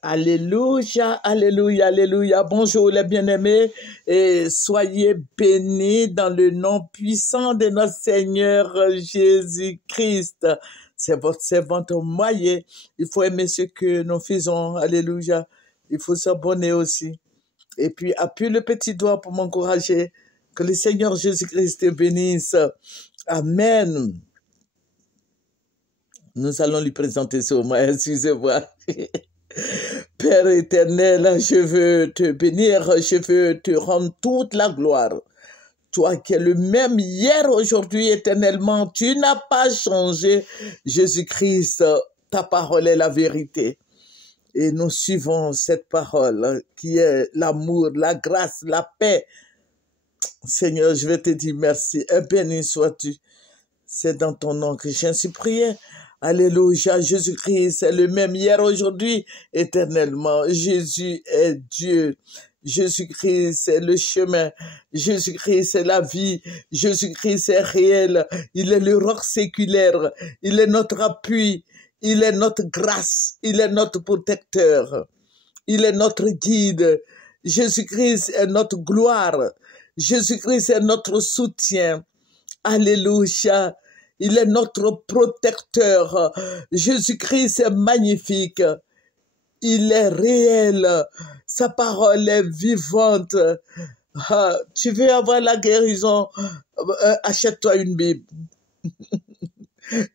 Alléluia, alléluia, alléluia. Bonjour les bien-aimés et soyez bénis dans le nom puissant de notre Seigneur Jésus-Christ. C'est votre servante moyen. Il faut aimer ce que nous faisons. Alléluia. Il faut s'abonner aussi. Et puis, appuie le petit doigt pour m'encourager. Que le Seigneur Jésus-Christ te bénisse. Amen. Nous allons lui présenter ce moment. Excusez-moi. Père éternel, je veux te bénir, je veux te rendre toute la gloire. Toi qui es le même hier, aujourd'hui, éternellement, tu n'as pas changé. Jésus-Christ, ta parole est la vérité. Et nous suivons cette parole qui est l'amour, la grâce, la paix. Seigneur, je vais te dire merci. Et béni sois-tu. C'est dans ton nom que j'ai ainsi prié. Alléluia, Jésus-Christ est le même hier, aujourd'hui, éternellement. Jésus est Dieu. Jésus-Christ est le chemin. Jésus-Christ est la vie. Jésus-Christ est réel. Il est le roc séculaire. Il est notre appui. Il est notre grâce. Il est notre protecteur. Il est notre guide. Jésus-Christ est notre gloire. Jésus-Christ est notre soutien. Alléluia. Il est notre protecteur. Jésus-Christ est magnifique. Il est réel. Sa parole est vivante. Ah, tu veux avoir la guérison? Achète-toi une Bible.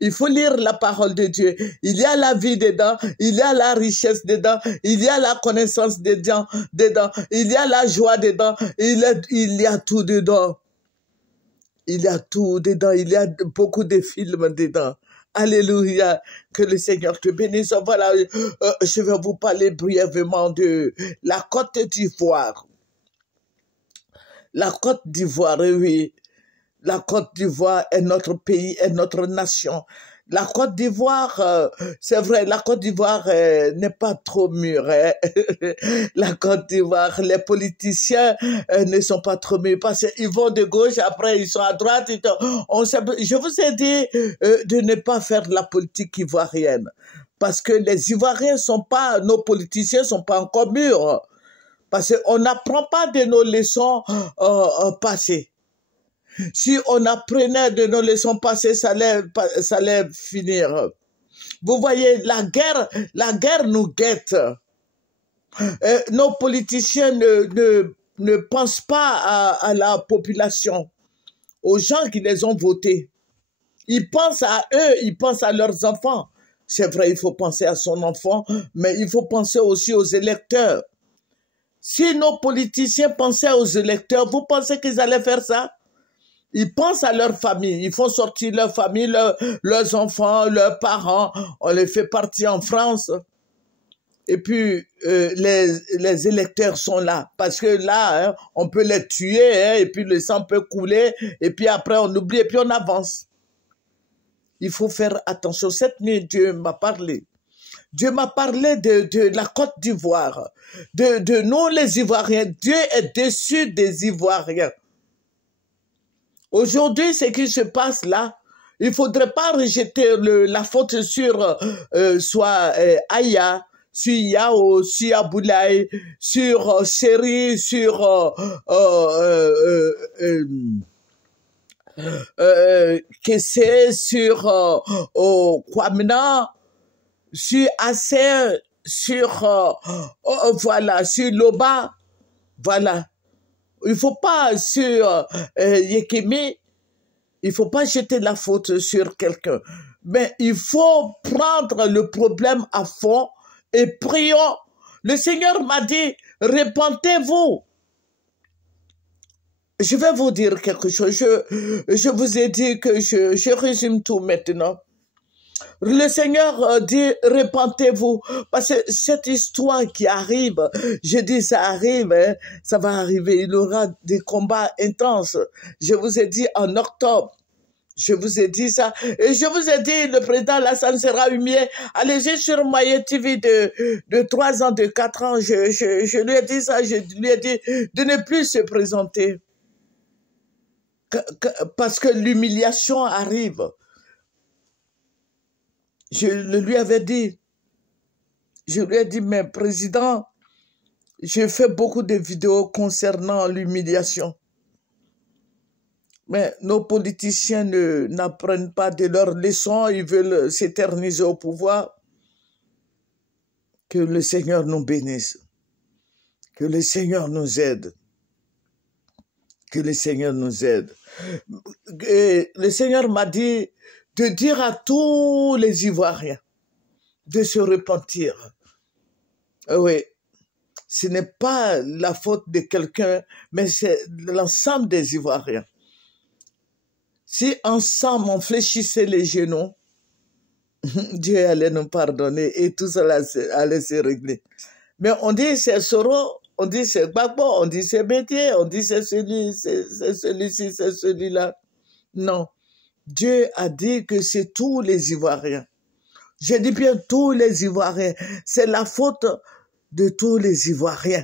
Il faut lire la parole de Dieu. Il y a la vie dedans, il y a la richesse dedans, il y a la connaissance dedans, il y a la joie dedans, il y a tout dedans. Il y a tout dedans, il y a beaucoup de films dedans. Alléluia, que le Seigneur te bénisse. Voilà, je vais vous parler brièvement de la Côte d'Ivoire. La Côte d'Ivoire, oui. La Côte d'Ivoire est notre pays, est notre nation. La Côte d'Ivoire, c'est vrai, la Côte d'Ivoire n'est pas trop mûre. Hein? La Côte d'Ivoire, les politiciens ne sont pas trop mûrs parce qu'ils vont de gauche, après ils sont à droite. Je vous ai dit de ne pas faire de la politique ivoirienne parce que les Ivoiriens nos politiciens sont pas encore mûrs parce qu'on n'apprend pas de nos leçons passées. Si on apprenait de nos leçons passées, ça allait finir. Vous voyez, la guerre nous guette. Nos politiciens ne pensent pas à la population, aux gens qui les ont votés. Ils pensent à eux, ils pensent à leurs enfants. C'est vrai, il faut penser à son enfant, mais il faut penser aussi aux électeurs. Si nos politiciens pensaient aux électeurs, vous pensez qu'ils allaient faire ça? Ils pensent à leur famille, ils font sortir leur famille, leurs enfants, leurs parents, on les fait partir en France. Et puis, les électeurs sont là, parce que là, hein, on peut les tuer, hein, et puis le sang peut couler, et puis après on oublie, et puis on avance. Il faut faire attention. Cette nuit, Dieu m'a parlé. Dieu m'a parlé de la Côte d'Ivoire, de nous les Ivoiriens. Dieu est déçu des Ivoiriens. Aujourd'hui, ce qui se passe là, il ne faudrait pas rejeter la faute sur soit Aya, sur Yao, sur Aboulaye, sur Chéri, sur Kessé, sur Kwamina, sur Asser, sur voilà, sur Loba, voilà. Il faut pas sur Yekimi, il faut pas jeter la faute sur quelqu'un. Mais il faut prendre le problème à fond et prions. Le Seigneur m'a dit, repentez-vous. Je vais vous dire quelque chose. Je vous ai dit que je résume tout maintenant. Le Seigneur dit, repentez-vous, parce que cette histoire qui arrive, je dis ça arrive, hein, ça va arriver, il y aura des combats intenses. Je vous ai dit en octobre, je vous ai dit ça, et je vous ai dit, le président Alassane sera humilié. Allez sur Maye TV de 3 ans, de 4 ans, je lui ai dit ça, je lui ai dit de ne plus se présenter. Parce que l'humiliation arrive. Je le lui avais dit. Je lui ai dit, mais président, j'ai fait beaucoup de vidéos concernant l'humiliation. Mais nos politiciens n'apprennent pas de leurs leçons, ils veulent s'éterniser au pouvoir. Que le Seigneur nous bénisse. Que le Seigneur nous aide. Que le Seigneur nous aide. Et le Seigneur m'a dit de dire à tous les Ivoiriens de se repentir. Oui, ce n'est pas la faute de quelqu'un, mais c'est l'ensemble des Ivoiriens. Si ensemble on fléchissait les genoux, Dieu allait nous pardonner et tout cela allait se régler. Mais on dit c'est Soro, on dit c'est Gbagbo, on dit c'est Bédié, on dit c'est celui-ci, c'est celui-là. Non, Dieu a dit que c'est tous les Ivoiriens. Je dis bien tous les Ivoiriens. C'est la faute de tous les Ivoiriens.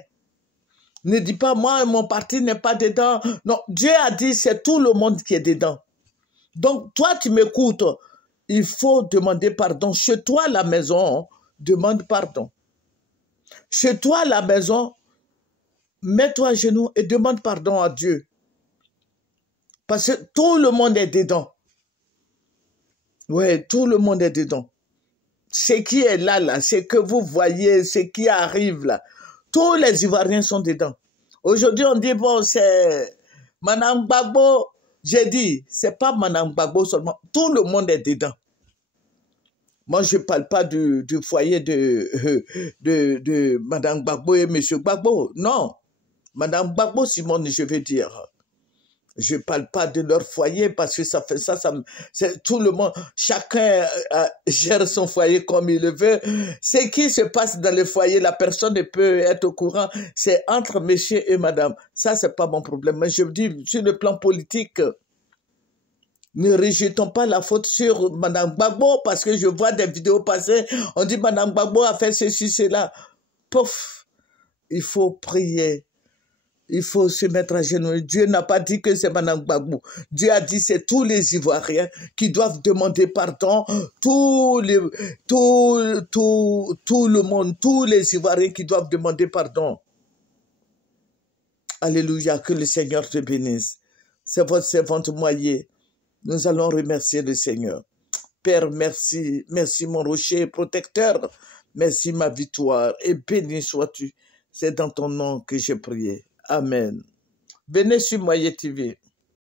Ne dis pas moi, mon parti n'est pas dedans. Non, Dieu a dit c'est tout le monde qui est dedans. Donc toi tu m'écoutes. Il faut demander pardon. Chez toi, à la maison, demande pardon. Chez toi, à la maison, mets-toi à genoux et demande pardon à Dieu. Parce que tout le monde est dedans. Oui, tout le monde est dedans. Ce qui est là, ce que vous voyez, ce qui arrive là, tous les Ivoiriens sont dedans. Aujourd'hui, on dit, bon, c'est Madame Gbagbo. J'ai dit, c'est pas Madame Gbagbo seulement, tout le monde est dedans. Moi, je ne parle pas du foyer de Madame Gbagbo et Monsieur Gbagbo. Non. Madame Gbagbo, Simone, je veux dire. Je ne parle pas de leur foyer parce que ça fait ça tout le monde, chacun gère son foyer comme il le veut. Ce qui se passe dans le foyer, la personne ne peut être au courant. C'est entre monsieur et madame. Ça, ce n'est pas mon problème. Mais je dis, sur le plan politique, ne rejetons pas la faute sur Madame Gbagbo parce que je vois des vidéos passer. On dit Madame Gbagbo a fait ceci, cela. Pouf, il faut prier. Il faut se mettre à genoux. Dieu n'a pas dit que c'est Madame Gbagbo. Dieu a dit c'est tous les Ivoiriens qui doivent demander pardon. Tout le monde, tous les Ivoiriens qui doivent demander pardon. Alléluia, que le Seigneur te bénisse. C'est votre servante Moyer. Nous allons remercier le Seigneur. Père, merci. Merci mon rocher protecteur. Merci ma victoire. Et béni sois-tu. C'est dans ton nom que j'ai prié. Amen. Venez sur Moyer TV.